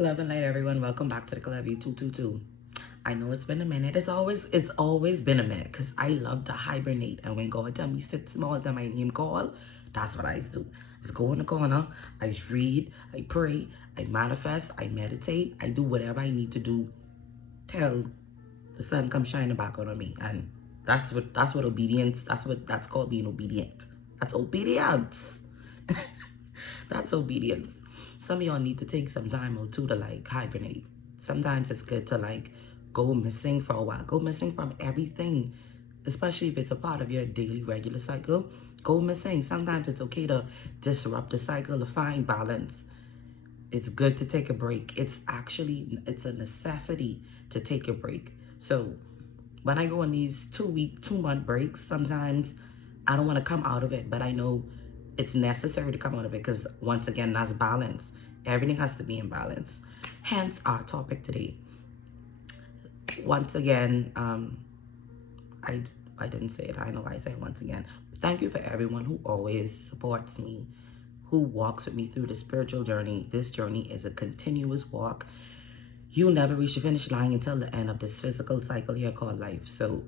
Love and light, everyone. Welcome back to the Club U222. I know it's been a minute. It's always been a minute because I love to hibernate. And when God tell me sit small, tell my name call, that's what I do. Just go in the corner. I just read. I pray. I manifest. I meditate. I do whatever I need to do till the sun comes shining back on me. And that's what obedience. That's called being obedient. That's obedience. That's obedience. Some of y'all need to take some time or two to like hibernate. Sometimes it's good to like go missing for a while. Go missing from everything, especially if it's a part of your daily regular cycle. Go missing. Sometimes it's okay to disrupt the cycle to find balance. It's good to take a break. It's a necessity to take a break. So when I go on these 2-week, 2-month breaks, sometimes I don't want to come out of it, but I know it's necessary to come out of it because once again, that's balance. Everything has to be in balance. Hence our topic today. Once again, I didn't say it. I know I say it once again. Thank you for everyone who always supports me, who walks with me through the spiritual journey. This journey is a continuous walk. You'll never reach the finish line until the end of this physical cycle here called life. So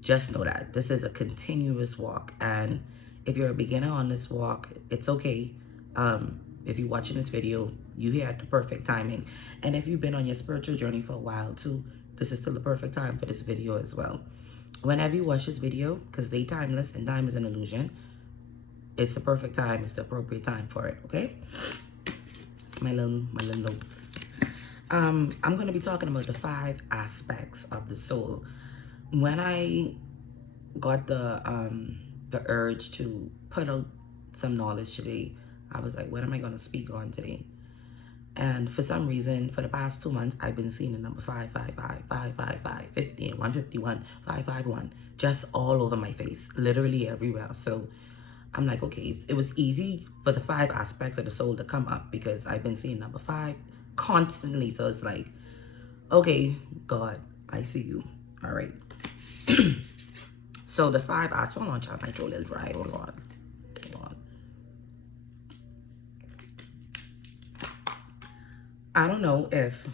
just know that this is a continuous walk. And if you're a beginner on this walk, it's okay. If you're watching this video, you here at the perfect timing. And if you've been on your spiritual journey for a while too, this is still the perfect time for this video as well. Whenever you watch this video, because they timeless and time is an illusion, it's the perfect time. It's the appropriate time for it. Okay. It's my little notes. I'm going to be talking about the 5 aspects of the soul. When I got the urge to put out some knowledge today, I was like, what am I going to speak on today? And for some reason, for the past 2 months, I've been seeing the number 555, 555, 50, 151, 551, just all over my face, literally everywhere. So I'm like, okay, it was easy for the 5 aspects of the soul to come up because I've been seeing number 5 constantly. So it's like, okay, God, I see you. All right. So the 5 aspects, hold on, child, my throat is dry. Hold on. I don't know if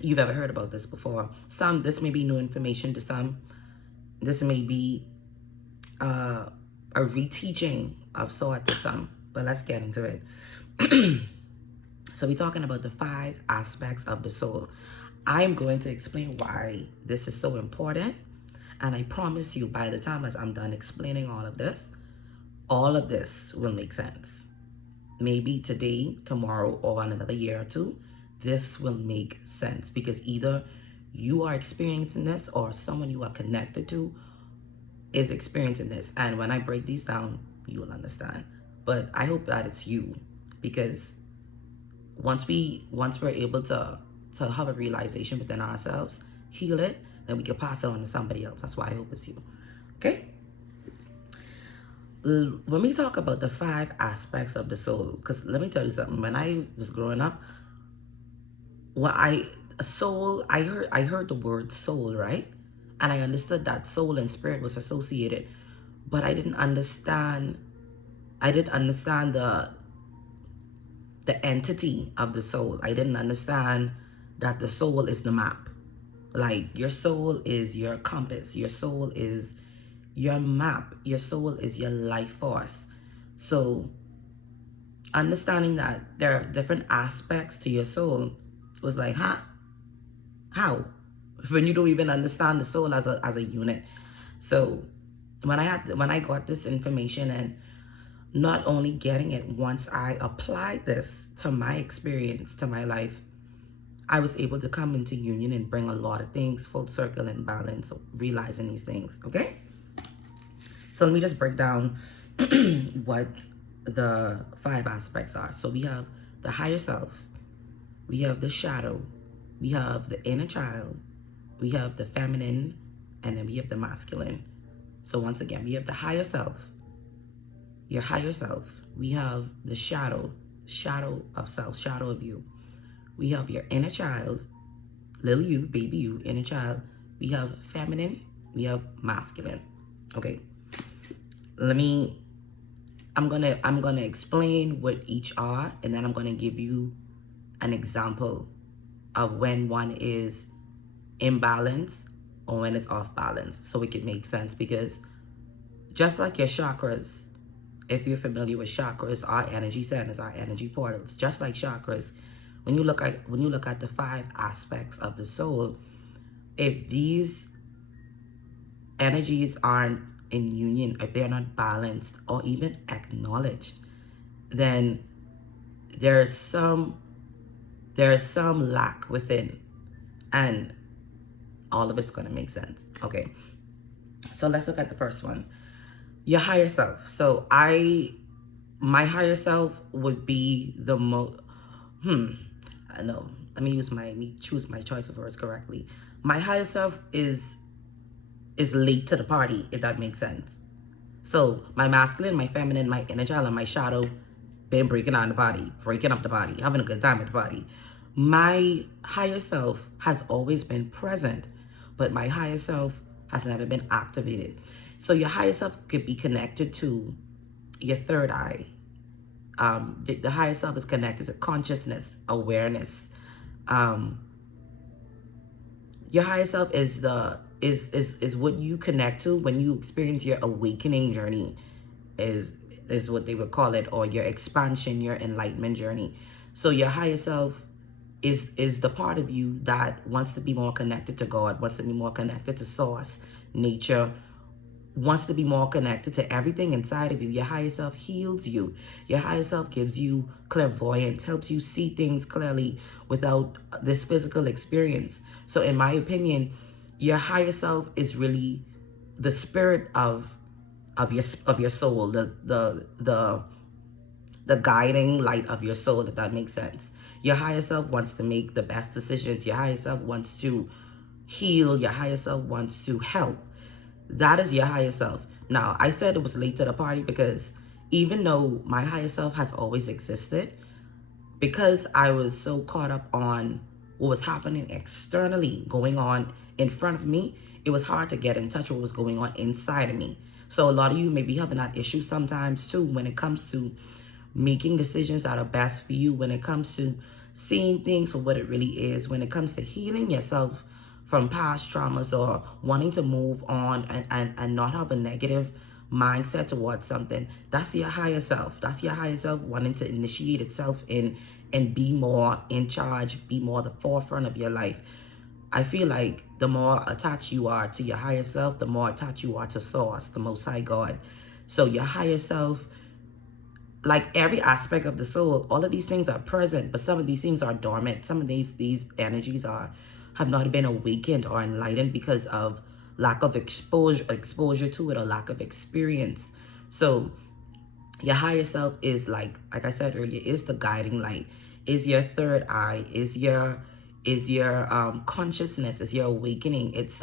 you've ever heard about this before. This may be new information to some. This may be a reteaching of sort to some, but let's get into it. So we're talking about the 5 aspects of the soul. I'm going to explain why this is so important. And I promise you, by the time as I'm done explaining all of this will make sense. Maybe today, tomorrow, or in another year or two, this will make sense because either you are experiencing this or someone you are connected to is experiencing this. And when I break these down, you will understand. But I hope that it's you, because once we're able to have a realization within ourselves, heal it, then we can pass it on to somebody else. That's why I hope it's you. Okay? When we talk about the 5 aspects of the soul, because let me tell you something. When I was growing up, I heard the word soul, right? And I understood that soul and spirit was associated, but I didn't understand the entity of the soul. I didn't understand that the soul is the map. Like, your soul is your compass. Your soul is your map. Your soul is your life force. So understanding that there are different aspects to your soul was like, huh? How? When you don't even understand the soul as a unit. So when I got this information, and not only getting it, once I applied this to my experience, to my life, I was able to come into union and bring a lot of things full circle and balance, realizing these things. Okay? So let me just break down what the 5 aspects are. So we have the higher self, we have the shadow, we have the inner child, we have the feminine, and then we have the masculine. So once again, we have the higher self, your higher self. We have the shadow of self, shadow of you. We have your inner child, little you, baby you, inner child. We have feminine, we have masculine. Okay. I'm gonna explain what each are, and then I'm gonna give you an example of when one is imbalance or when it's off balance, so it can make sense. Because just like your chakras, if you're familiar with chakras, our energy centers, our energy portals, just like chakras, when you look at the 5 aspects of the soul, if these energies aren't in union, if they're not balanced or even acknowledged, then there's some lack within, and all of it's going to make sense. Okay, so let's look at the first one, your higher self. So my higher self would be the most I know, let me choose my choice of words correctly. My higher self is late to the party, if that makes sense. So my masculine, my feminine, my inner child, and my shadow been breaking up the body, having a good time at the party. My higher self has always been present, but my higher self has never been activated. So your higher self could be connected to your third eye. The higher self is connected to consciousness, awareness. Your higher self is what you connect to when you experience your awakening journey, is what they would call it, or your expansion, your enlightenment journey. So your higher self is the part of you that wants to be more connected to God, wants to be more connected to source, nature, wants to be more connected to everything inside of you. Your higher self heals you. Your higher self gives you clairvoyance, helps you see things clearly without this physical experience. So in my opinion, your higher self is really the spirit of your soul, the guiding light of your soul, if that makes sense. Your higher self wants to make the best decisions. Your higher self wants to heal. Your higher self wants to help. That is your higher self. Now, I said it was late to the party because even though my higher self has always existed, because I was so caught up on what was happening externally, going on in front of me, it was hard to get in touch with what was going on inside of me. So a lot of you may be having that issue sometimes too when it comes to making decisions that are best for you, when it comes to seeing things for what it really is, when it comes to healing yourself from past traumas, or wanting to move on and not have a negative mindset towards something. That's your higher self. That's your higher self wanting to initiate itself in and be more in charge, be more the forefront of your life. I feel like the more attached you are to your higher self, the more attached you are to source, the Most High God. So your higher self, like every aspect of the soul, all of these things are present, but some of these things are dormant. Some of these energies have not been awakened or enlightened because of lack of exposure to it, or lack of experience. So your higher self is like I said earlier, is the guiding light, is your third eye, is your consciousness, is your awakening. It's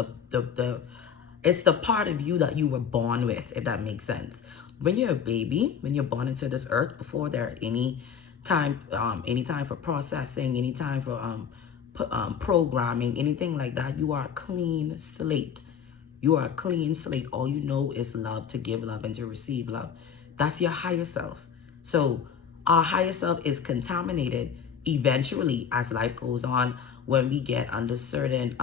it's the part of you that you were born with, if that makes sense. When you're a baby, when you're born into this earth, before there are any time for processing, any time for programming, anything like that, you are a clean slate. You are a clean slate. All you know is love, to give love and to receive love. That's your higher self. So our higher self is contaminated eventually as life goes on, when we get under certain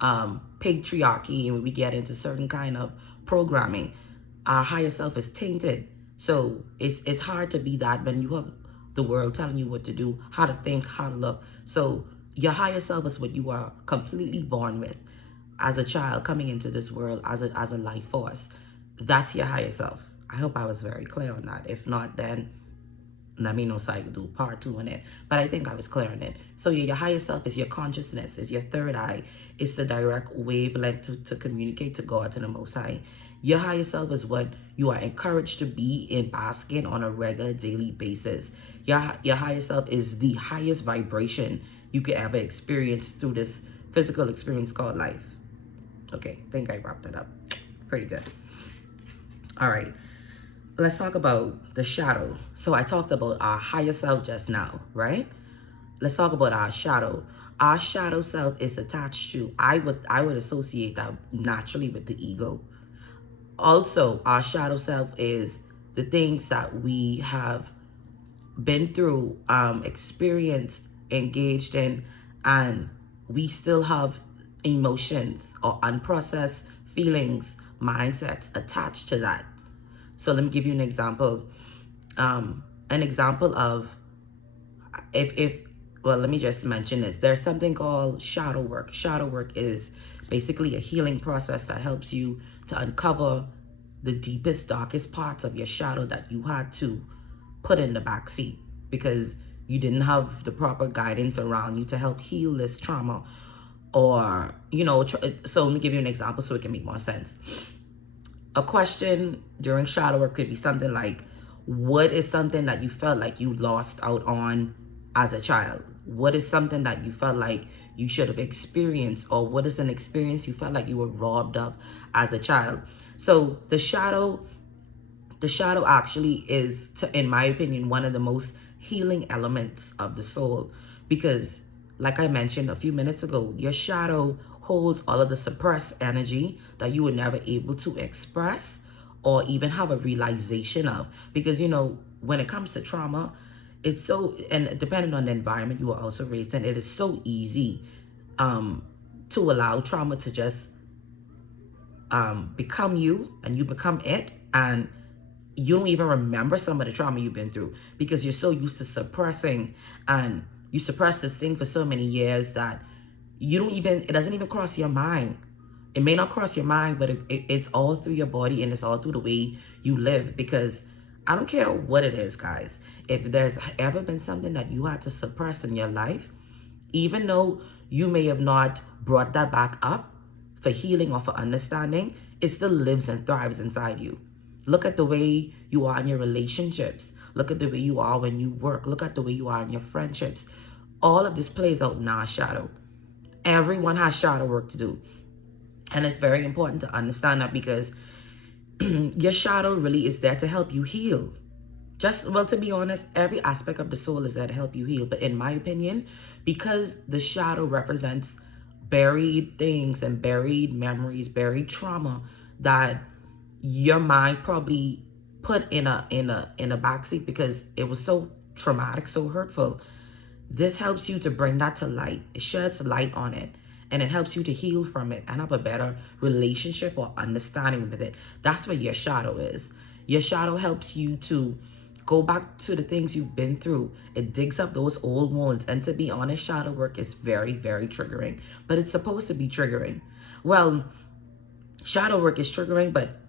patriarchy, and when we get into certain kind of programming, our higher self is tainted. So it's hard to be that when you have the world telling you what to do, how to think, how to look. So your higher self is what you are completely born with as a child, coming into this world as a life force. That's your higher self. I hope I was very clear on that. If not, then let me know so I can do part 2 on it. But I think I was clear on it. So your higher self is your consciousness, is your third eye. It's the direct wavelength to communicate to God, to the Most High. Your higher self is what you are encouraged to be in, basking on a regular daily basis. Your higher self is the highest vibration you could ever experience through this physical experience called life. Okay, I think I wrapped that up. Pretty good. All right. Let's talk about the shadow. So I talked about our higher self just now, right? Let's talk about our shadow. Our shadow self is attached to, I would associate that naturally with the ego. Also, our shadow self is the things that we have been through, experienced, engaged in, and we still have emotions or unprocessed feelings, mindsets attached to that. So let me give you an example. An example of if well, let me just mention this. There's something called shadow work. Shadow work is basically a healing process that helps you to uncover the deepest, darkest parts of your shadow that you had to put in the back seat because you didn't have the proper guidance around you to help heal this trauma. Or, so let me give you an example so it can make more sense. A question during shadow work could be something like, what is something that you felt like you lost out on as a child? What is something that you felt like you should have experienced? Or what is an experience you felt like you were robbed of as a child? So the shadow actually is, in my opinion, one of the most healing elements of the soul, because like I mentioned a few minutes ago, your shadow holds all of the suppressed energy that you were never able to express or even have a realization of. Because when it comes to trauma, it's so, and depending on the environment you were also raised in, it is so easy to allow trauma to just become you, and you become it, and you don't even remember some of the trauma you've been through because you're so used to suppressing, and you suppress this thing for so many years that it doesn't even cross your mind. It may not cross your mind, but it's all through your body, and it's all through the way you live. Because I don't care what it is, guys. If there's ever been something that you had to suppress in your life, even though you may have not brought that back up for healing or for understanding, it still lives and thrives inside you. Look at the way you are in your relationships. Look at the way you are when you work. Look at the way you are in your friendships. All of this plays out in our shadow. Everyone has shadow work to do. And it's very important to understand that, because your shadow really is there to help you heal. To be honest, every aspect of the soul is there to help you heal. But in my opinion, because the shadow represents buried things and buried memories, buried trauma that your mind probably put in a backseat because it was so traumatic, so hurtful. This helps you to bring that to light. It sheds light on it, and it helps you to heal from it and have a better relationship or understanding with it. That's what your shadow is. Your shadow helps you to go back to the things you've been through. It digs up those old wounds. And to be honest, shadow work is very, very triggering. But it's supposed to be triggering. Well, shadow work is triggering, but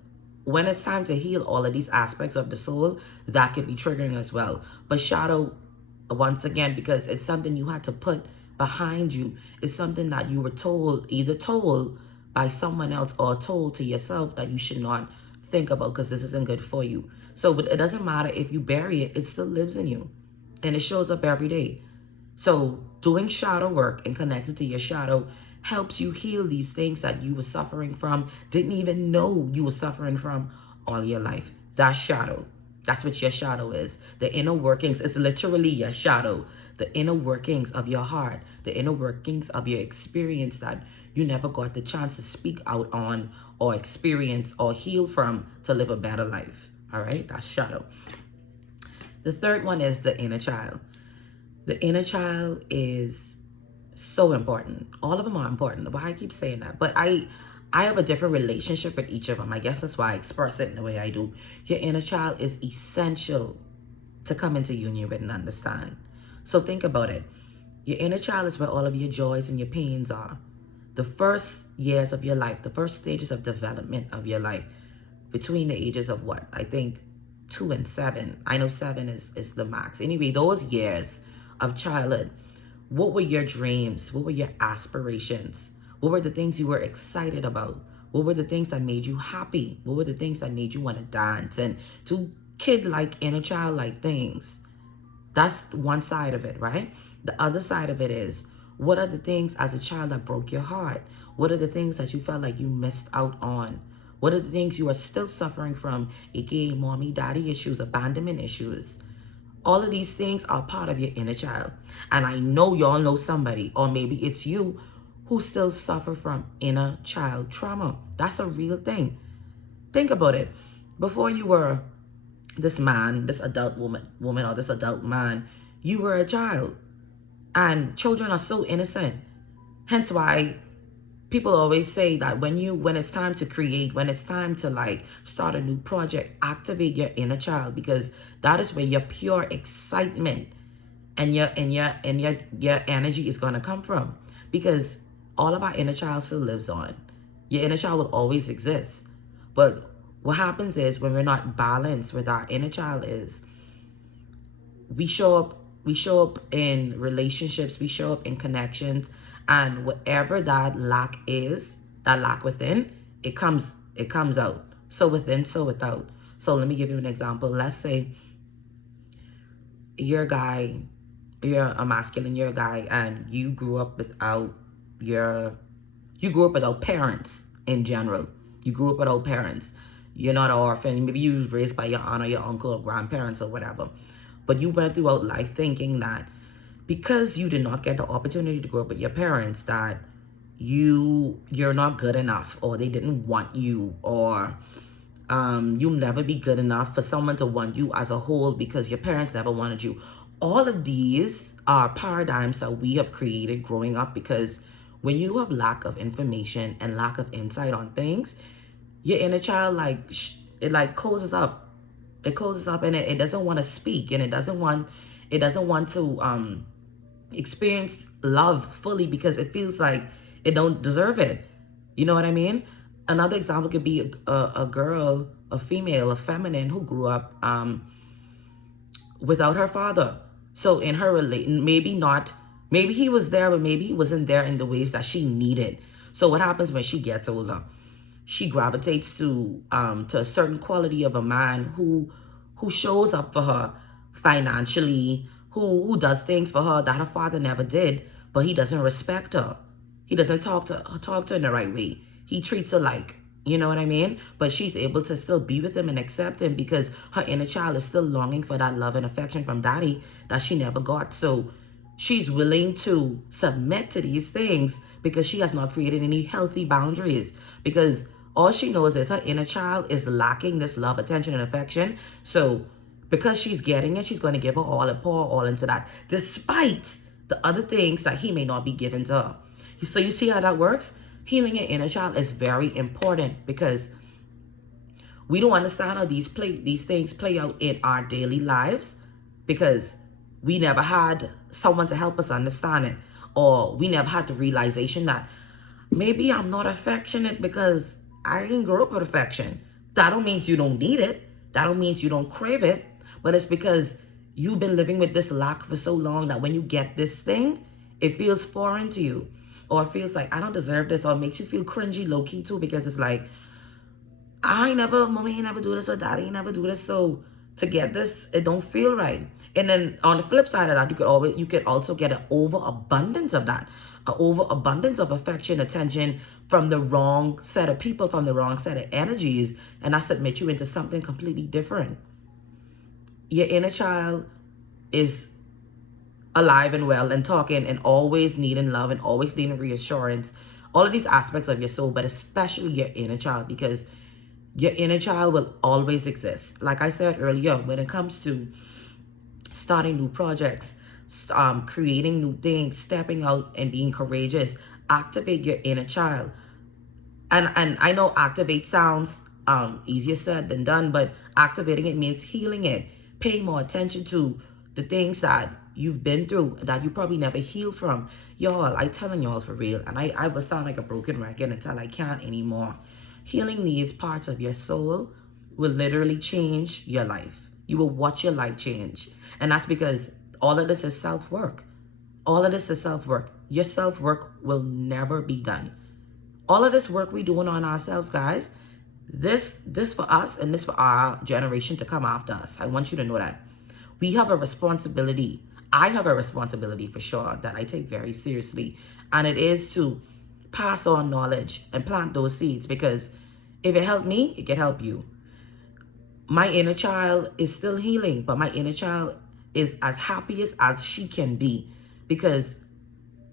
when it's time to heal all of these aspects of the soul, that could be triggering as well. But shadow, once again, because it's something you had to put behind you, it's something that you were either told by someone else or told to yourself that you should not think about because this isn't good for you. So, but it doesn't matter if you bury it, it still lives in you, and it shows up every day. So doing shadow work and connecting to your shadow helps you heal these things that you were suffering from, didn't even know you were suffering from all your life. That's shadow. That's what your shadow is. The inner workings is literally your shadow. The inner workings of your heart, the inner workings of your experience that you never got the chance to speak out on or experience or heal from to live a better life. All right, that's shadow. The third one is the inner child. The inner child is so important. All of them are important. Why I keep saying that? But I have a different relationship with each of them. I guess that's why I express it in the way I do. Your inner child is essential to come into union with and understand. So think about it. Your inner child is where all of your joys and your pains are. The first years of your life, the first stages of development of your life, between the ages of what? I think 2 and 7. I know 7 is the max. Anyway, those years of childhood, what were your dreams? What were your aspirations? What were the things you were excited about? What were the things that made you happy? What were the things that made you want to dance and do kid-like, inner child-like things? That's one side of it, right? The other side of it is, what are the things as a child that broke your heart? What are the things that you felt like you missed out on? What are the things you are still suffering from, aka mommy, daddy issues, abandonment issues? All of these things are part of your inner child. And I know y'all know somebody, or maybe it's you, who still suffer from inner child trauma. That's a real thing. Think about it. Before you were this man, this adult woman or this adult man, you were a child. And children are so innocent. Hence why people always say that when it's time to create, when it's time to like start a new project, activate your inner child, because that is where your pure excitement and your energy is going to come from, because all of our inner child still lives on. Your inner child will always exist. But what happens is when we're not balanced with our inner child is we show up in relationships, we show up in connections, and whatever that lack is, that lack within, it comes out. So within, so without. So let me give you an example. Let's say you're a guy, you're a masculine, you're a guy, and you grew up without parents in general. You grew up without parents. You're not an orphan. Maybe you was raised by your aunt or your uncle or grandparents or whatever. But you went throughout life thinking that because you did not get the opportunity to grow up with your parents, that you're not good enough, or they didn't want you, or you'll never be good enough for someone to want you as a whole because your parents never wanted you. All of these are paradigms that we have created growing up, because when you have lack of information and lack of insight on things, your inner child it closes up. It closes up, and it doesn't want to speak, and it doesn't want to experience love fully, because it feels like it don't deserve it. You know what I mean? Another example could be a girl, a female, a feminine who grew up without her father. So in her maybe he was there, but maybe he wasn't there in the ways that she needed. So what happens when she gets older? She gravitates to a certain quality of a man who shows up for her financially, who does things for her that her father never did, but he doesn't respect her. He doesn't talk to her in the right way. He treats her like, you know what I mean? But she's able to still be with him and accept him because her inner child is still longing for that love and affection from daddy that she never got. So she's willing to submit to these things because she has not created any healthy boundaries, because all she knows is her inner child is lacking this love, attention, and affection. So because she's getting it, she's going to give her all and pour all into that, despite the other things that he may not be given to her. So you see how that works? Healing your inner child is very important, because we don't understand how these things play out in our daily lives, because we never had someone to help us understand it, or we never had the realization that maybe I'm not affectionate because I didn't grow up with affection. That don't mean you don't need it. That don't mean you don't crave it. But it's because you've been living with this lack for so long that when you get this thing, it feels foreign to you. Or it feels like, I don't deserve this. Or it makes you feel cringy, low-key too, because it's like, mommy ain't never do this, or daddy ain't never do this. So to get this, it don't feel right. And then on the flip side of that, you could also get an overabundance of that. An overabundance of affection, attention from the wrong set of people, from the wrong set of energies, and I submit you into something completely different. Your inner child is alive and well and talking and always needing love and always needing reassurance. All of these aspects of your soul, but especially your inner child, because your inner child will always exist. Like I said earlier, when it comes to starting new projects, creating new things, stepping out and being courageous, activate your inner child. And I know activate sounds easier said than done, but activating it means healing it, paying more attention to the things that you've been through that you probably never healed from. Y'all, I telling y'all for real, and I will sound like a broken record until I can't anymore. Healing these parts of your soul will literally change your life. You will watch your life change. And that's because all of this is self-work. All of this is self-work. Your self-work will never be done. All of this work we doing on ourselves, guys, this for us and this for our generation to come after us. I want you to know that. We have a responsibility. I have a responsibility for sure that I take very seriously. And it is to pass on knowledge and plant those seeds, because if it helped me, it can help you. My inner child is still healing, but my inner child is as happy as she can be, because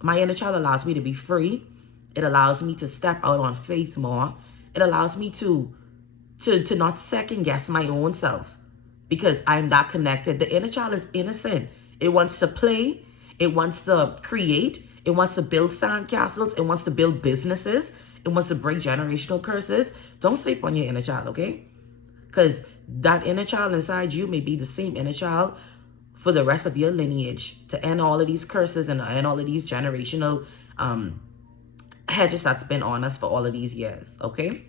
my inner child allows me to be free. It allows me to step out on faith more. It allows me to not second guess my own self. because I'm that connected. The inner child is innocent. It wants to play. It wants to create. It wants to build sandcastles. It wants to build businesses. It wants to break generational curses. Don't sleep on your inner child, okay? Because that inner child inside you may be the same inner child for the rest of your lineage to end all of these curses and end all of these generational hedges that's been on us for all of these years, okay?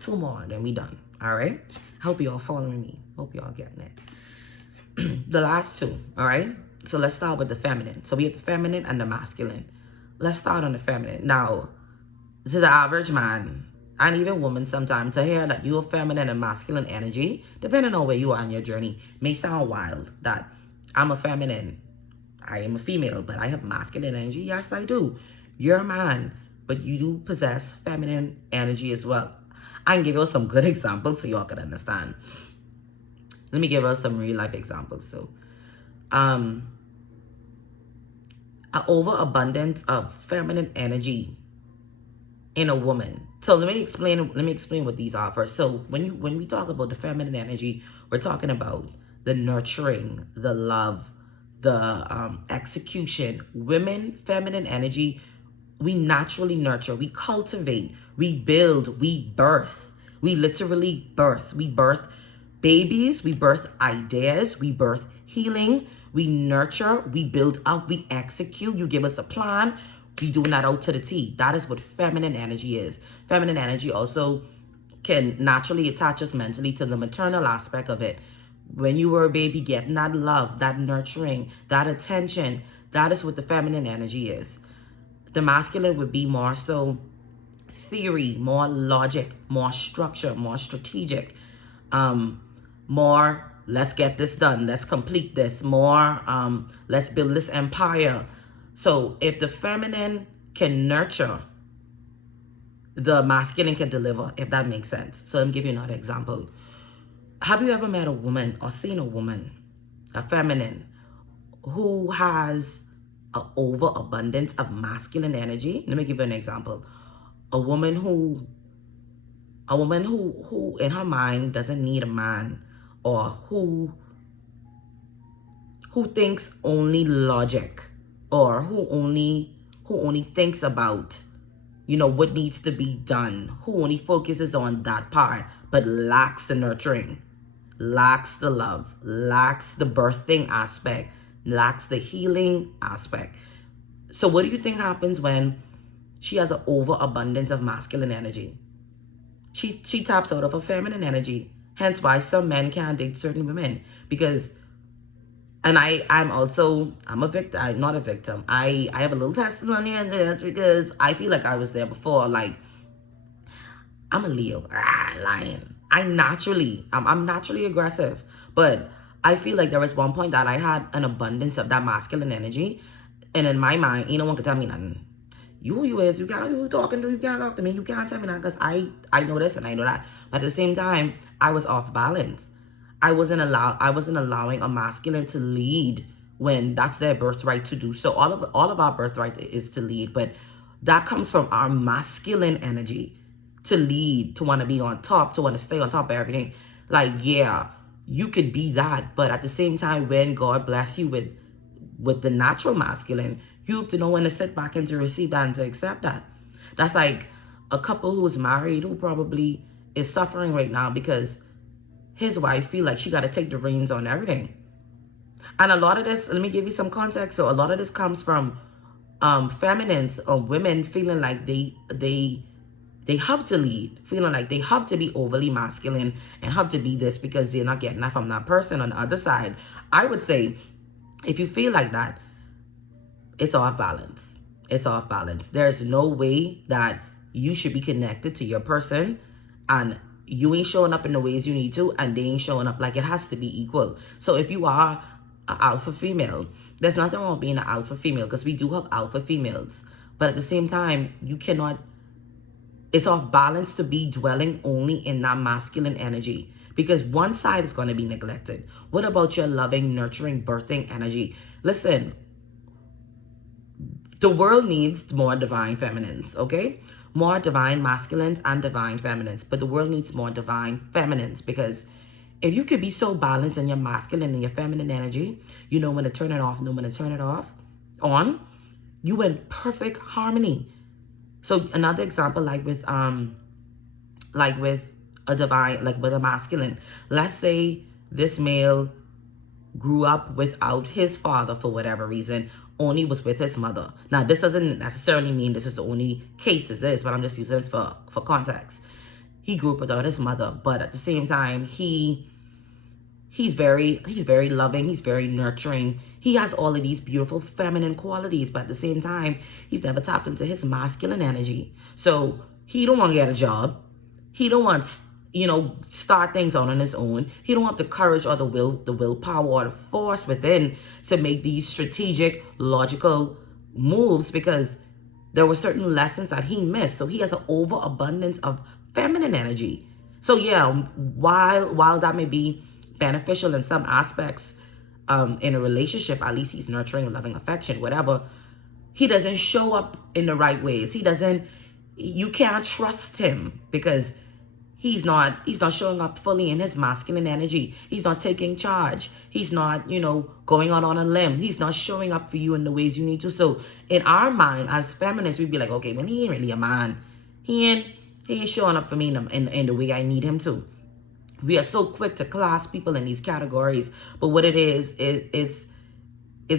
2 more, then we done, all right? Hope you all following me. Hope you all getting it. The last 2, all right? So let's start with the feminine. So we have the feminine and the masculine. Let's start on the feminine. Now, to the average man, and even woman sometimes, to hear that you're feminine and masculine energy, depending on where you are in your journey, may sound wild. That I'm a feminine, I am a female, but I have masculine energy. Yes, I do. You're a man, but you do possess feminine energy as well. I can give you some good examples so y'all can understand. Let me give us some real life examples. So, an overabundance of feminine energy in a woman. So let me explain what these are first. So when we talk about the feminine energy, we're talking about the nurturing, the love, the execution. Women, feminine energy, we naturally nurture, we cultivate, we build, we birth. We literally birth. We birth babies, we birth ideas, we birth healing, we nurture, we build up, we execute. You give us a plan, we doing that out to the T. That is what feminine energy is. Feminine energy also can naturally attach us mentally to the maternal aspect of it. When you were a baby, getting that love, that nurturing, that attention, that is what the feminine energy is. The masculine would be more so theory, more logic, more structure, more strategic, more let's get this done, let's complete this, more let's build this empire. So if the feminine can nurture, the masculine can deliver, if that makes sense. So let me give you another example. Have you ever met a woman or seen a woman, a feminine, who has an overabundance of masculine energy? Let me give you an example. A woman who in her mind doesn't need a man, or who thinks only logic, or who only thinks about, what needs to be done, who only focuses on that part, but lacks the nurturing, lacks the love, lacks the birthing aspect, lacks the healing aspect. So what do you think happens when she has an overabundance of masculine energy? She taps out of her feminine energy. Hence why some men can't date certain women. Because, and I'm a victim. I'm not a victim. I have a little testimony on this because I feel like I was there before. Like, I'm a Leo. Lion. I'm naturally aggressive. But I feel like there was one point that I had an abundance of that masculine energy. And in my mind, no one could tell me nothing. You can't talk to me. You can't tell me that because I know this and I know that. But at the same time, I was off balance. I wasn't allowing a masculine to lead when that's their birthright to do so. All of our birthright is to lead, but that comes from our masculine energy to lead, to want to be on top, to want to stay on top of everything. Like, yeah, you could be that, but at the same time, when God bless you with the natural masculine, you have to know when to sit back and to receive that and to accept that. That's like a couple who is married who probably is suffering right now because his wife feel like she got to take the reins on everything. And a lot of this, let me give you some context. So a lot of this comes from feminines or women feeling like they have to lead, feeling like they have to be overly masculine and have to be this because they're not getting that from that person on the other side. I would say, if you feel like that, it's off balance. It's off balance. There's no way that you should be connected to your person and you ain't showing up in the ways you need to and they ain't showing up. Like, it has to be equal. So if you are an alpha female, there's nothing wrong with being an alpha female because we do have alpha females. But at the same time, you cannot, it's off balance to be dwelling only in that masculine energy because one side is going to be neglected. What about your loving, nurturing, birthing energy? Listen, the world needs more divine feminines, okay? More divine masculines and divine feminines. But the world needs more divine feminines because If you could be so balanced in your masculine and your feminine energy, you know when to turn it off, know when to turn it off, on, you in perfect harmony. So another example, like with a divine, like with a masculine, let's say this male grew up without his father for whatever reason, only was with his mother. Now, this doesn't necessarily mean this is the only case this is, but I'm just using this for context. He grew up without his mother, but at the same time, he's very loving, he's very nurturing. He has all of these beautiful feminine qualities, but at the same time, he's never tapped into his masculine energy. So he don't want to get a job. He don't want, start things out on his own. He don't have the courage or the willpower or the force within to make these strategic, logical moves because there were certain lessons that he missed. So he has an overabundance of feminine energy. So yeah, while that may be beneficial in some aspects, in a relationship, at least he's nurturing, loving, affection, whatever, he doesn't show up in the right ways. You can't trust him because he's not showing up fully in his masculine energy. He's not taking charge. He's not, going out on a limb. He's not showing up for you in the ways you need to. So in our mind, as feminists, we'd be like, okay, when he ain't really a man. He ain't showing up for me in the way I need him to. We are so quick to class people in these categories. But what it is it's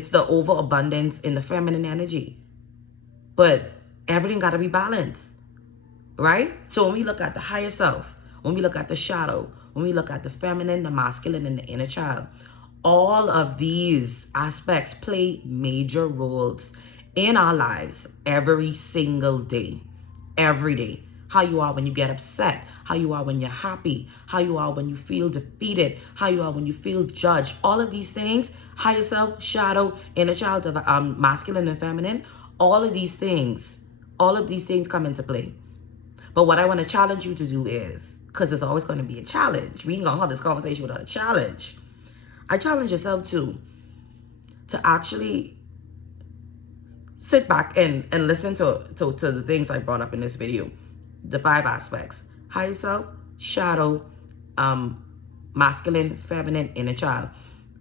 the overabundance in the feminine energy. But everything got to be balanced, right? So when we look at the higher self, when we look at the shadow, when we look at the feminine, the masculine, and the inner child, all of these aspects play major roles in our lives every single day, every day. How you are when you get upset, how you are when you're happy, how you are when you feel defeated, how you are when you feel judged. All of these things, higher self, shadow, inner child, masculine and feminine, all of these things come into play. But what I want to challenge you to do is, because there's always going to be a challenge. We ain't going to have this conversation without a challenge. I challenge yourself to actually sit back and listen to the things I brought up in this video. The 5 aspects: higher self, shadow, masculine, feminine, inner child.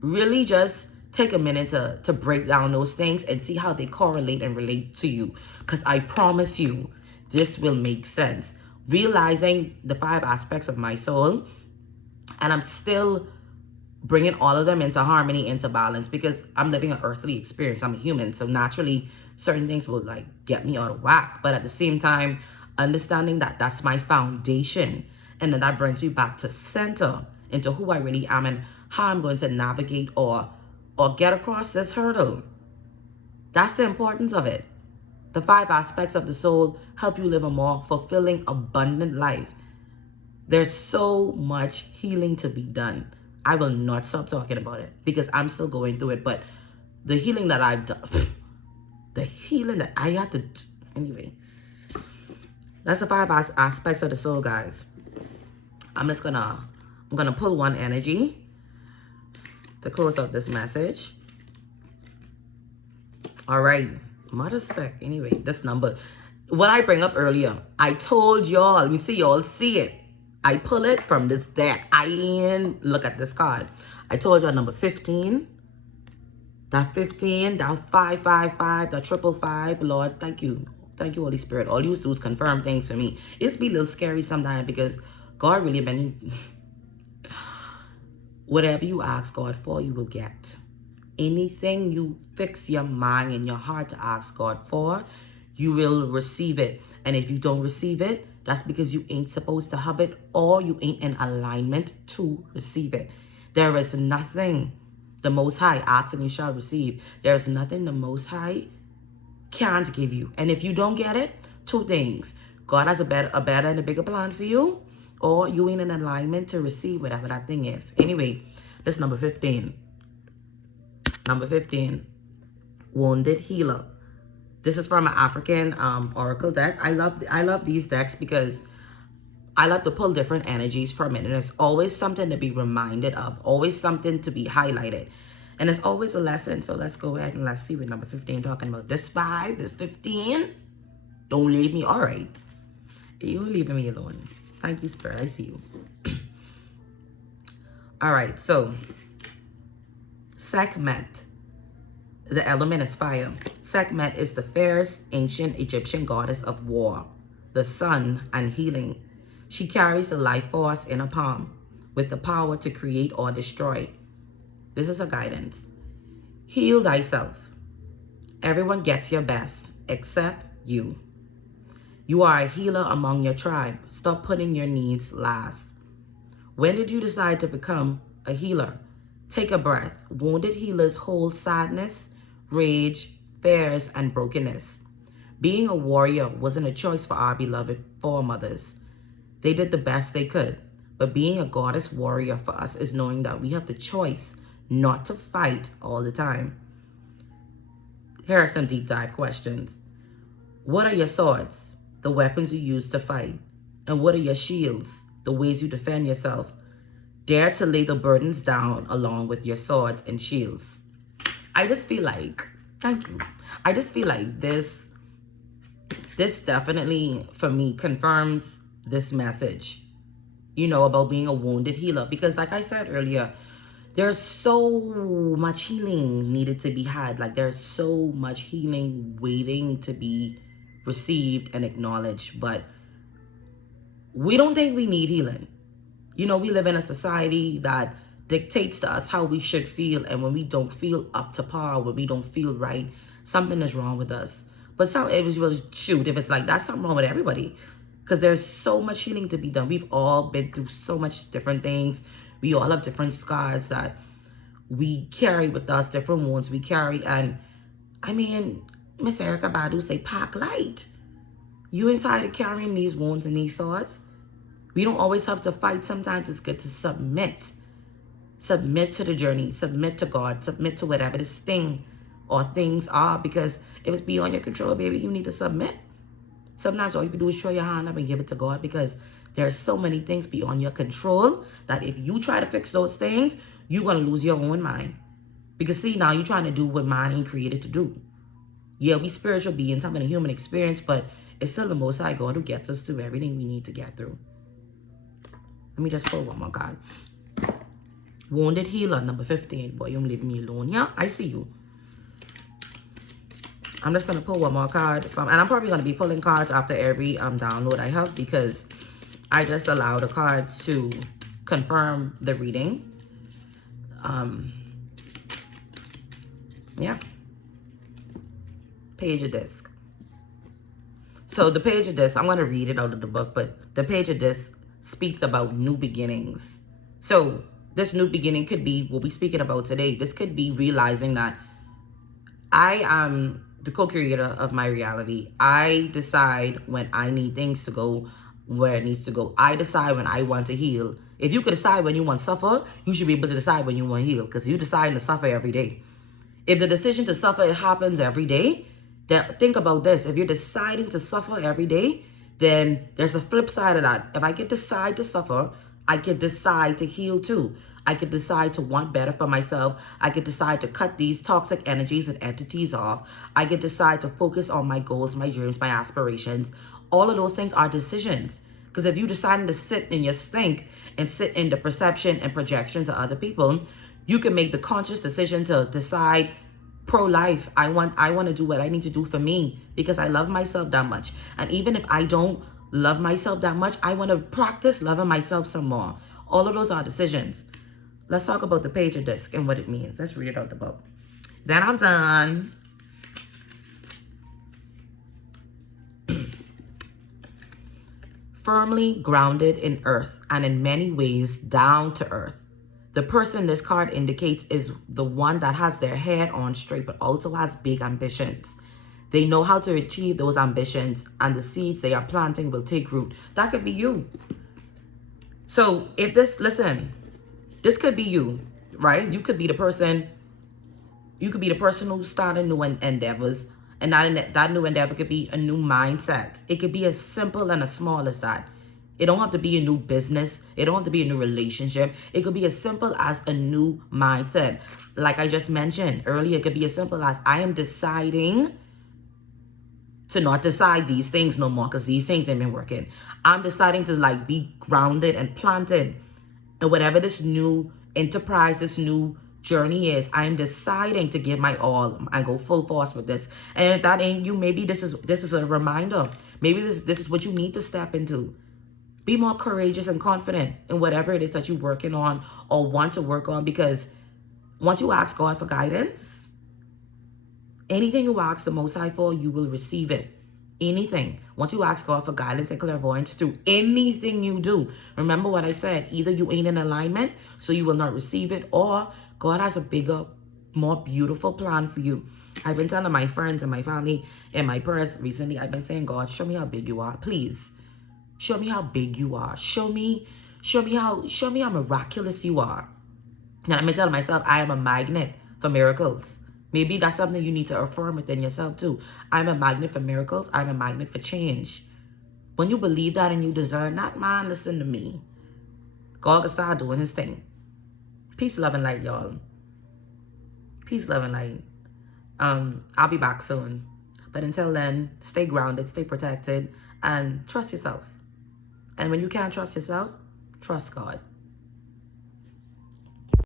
Really just take a minute to break down those things and see how they correlate and relate to you. Because I promise you, this will make sense. Realizing the 5 aspects of my soul, and I'm still bringing all of them into harmony, into balance, because I'm living an earthly experience. I'm a human, so naturally certain things will like get me out of whack. But at the same time, understanding that that's my foundation, and then that brings me back to center, into who I really am and how I'm going to navigate or get across this hurdle. That's the importance of it. The 5 aspects of the soul help you live a more fulfilling, abundant life. There's so much healing to be done. I will not stop talking about it because I'm still going through it. But the healing that I've done, the healing that I had to, anyway, that's the 5 aspects of the soul, guys. I'm gonna pull one energy to close out this message. All right, mother sick. Anyway, this number, what I bring up earlier, I told y'all, you see, y'all see it. I pull it from this deck. Look at this card. I told y'all number 15. That 15, that 555, that 555. Lord, thank you. Thank you, Holy Spirit. All you do is confirm things for me. It's be a little scary sometimes because God really been... Whatever you ask God for, you will get. Anything you fix your mind and your heart to ask God for, you will receive it. And if you don't receive it, that's because you ain't supposed to have it, or you ain't in alignment to receive it. There is nothing the Most High, ask and you shall receive. There is nothing the Most High can't give you. And if you don't get it, 2 things. God has a better and a bigger plan for you, or you ain't in alignment to receive whatever that thing is. Anyway, this number 15. Number 15, Wounded Healer. This is from an African oracle deck. I love these decks because I love to pull different energies from it. And there's always something to be reminded of. Always something to be highlighted. And it's always a lesson. So let's go ahead and let's see what number 15 talking about. This 5, this 15. Don't leave me. All right. You're leaving me alone. Thank you, Spirit. I see you. All right, so Sekhmet, the element is fire. Sekhmet is the fairest ancient Egyptian goddess of war, the sun, and healing. She carries the life force in her palm with the power to create or destroy. This is her guidance. Heal thyself. Everyone gets your best except you. You are a healer among your tribe. Stop putting your needs last. When did you decide to become a healer? Take a breath. Wounded healers hold sadness, rage, fears, and brokenness. Being a warrior wasn't a choice for our beloved foremothers. They did the best they could. But being a goddess warrior for us is knowing that we have the choice not to fight all the time. Here are some deep dive questions. What are your swords? The weapons you use to fight. And what are your shields? The ways you defend yourself. Dare to lay the burdens down along with your swords and shields. I just feel like, thank you. I just feel like this definitely, for me, confirms this message, you know, about being a wounded healer. Because like I said earlier, there's so much healing needed to be had. Like there's so much healing waiting to be received and acknowledged. But we don't think we need healing. You know, we live in a society that dictates to us how we should feel. And when we don't feel up to par, when we don't feel right, something is wrong with us. But shoot, if it's like that's something wrong with everybody. Because there's so much healing to be done. We've all been through so much different things. We all have different scars that we carry with us, different wounds we carry. And I mean, Miss Erykah Badu say, pack light. You ain't tired of carrying these wounds and these swords? We don't always have to fight. Sometimes it's good to submit. Submit to the journey. Submit to God. Submit to whatever this thing or things are. Because if it's beyond your control, baby, you need to submit. Sometimes all you can do is throw your hand up and give it to God, because there's so many things beyond your control that if you try to fix those things, you're going to lose your own mind. Because see, now you're trying to do what man ain't created to do. Yeah, we spiritual beings having a human experience, but it's still the Most High God who gets us through everything we need to get through. Let me just pull one more card. Wounded healer, number 15. Boy, you're leaving me alone. Yeah, I see you. I'm just going to pull one more card from, and I'm probably going to be pulling cards after every download I have, because I just allow the cards to confirm the reading. Yeah. Page of Disc. So the Page of Disc, I'm going to read it out of the book, but the Page of Disc speaks about new beginnings. So this new beginning could be what we're speaking about today. This could be realizing that I am the co-creator of my reality. I decide when I need things to go where it needs to go. I decide when I want to heal. If you could decide when you want to suffer, you should be able to decide when you want to heal, because you decide to suffer every day. If the decision to suffer happens every day, then think about this. If you're deciding to suffer every day, then there's a flip side of that. If I could decide to suffer, I could decide to heal too. I could decide to want better for myself. I could decide to cut these toxic energies and entities off. I could decide to focus on my goals, my dreams, my aspirations. All of those things are decisions. Because if you decide to sit in your stink and sit in the perception and projections of other people, you can make the conscious decision to decide pro-life. I want to do what I need to do for me, because I love myself that much. And even if I don't love myself that much, I want to practice loving myself some more. All of those are decisions. Let's talk about the Page of Disc and what it means. Let's read it out the book. Then I'm done. Firmly grounded in earth and in many ways down to earth. The person this card indicates is the one that has their head on straight but also has big ambitions. They know how to achieve those ambitions, and the seeds they are planting will take root. That could be you. So if this, listen, this could be you, right? You could be the person, who's starting new endeavors. And that new endeavor could be a new mindset. It could be as simple and as small as that. It don't have to be a new business. It don't have to be a new relationship. It could be as simple as a new mindset. Like I just mentioned earlier, it could be as simple as I am deciding to not decide these things no more, because these things ain't been working. I'm deciding to like be grounded and planted in whatever this new enterprise, this new journey is. I'm deciding to give my all and go full force with this. And if that ain't you, maybe this is a reminder. Maybe this is what you need to step into. Be more courageous and confident in whatever it is that you're working on or want to work on, because once you ask God for guidance, anything you ask the Most High for, you will receive it. Anything. Once you ask God for guidance and clairvoyance through anything you do, remember what I said. Either you ain't in alignment, so you will not receive it, or God has a bigger, more beautiful plan for you. I've been telling my friends and my family in my prayers recently, I've been saying, God, show me how big you are. Please. Show me how big you are. Show me how miraculous you are. And I've been telling myself, I am a magnet for miracles. Maybe that's something you need to affirm within yourself too. I'm a magnet for miracles. I'm a magnet for change. When you believe that and you discern that, man, listen to me. God can start doing his thing. Peace, love, and light, y'all. Peace, love, and light. I'll be back soon. But until then, stay grounded, stay protected, and trust yourself. And when you can't trust yourself, trust God.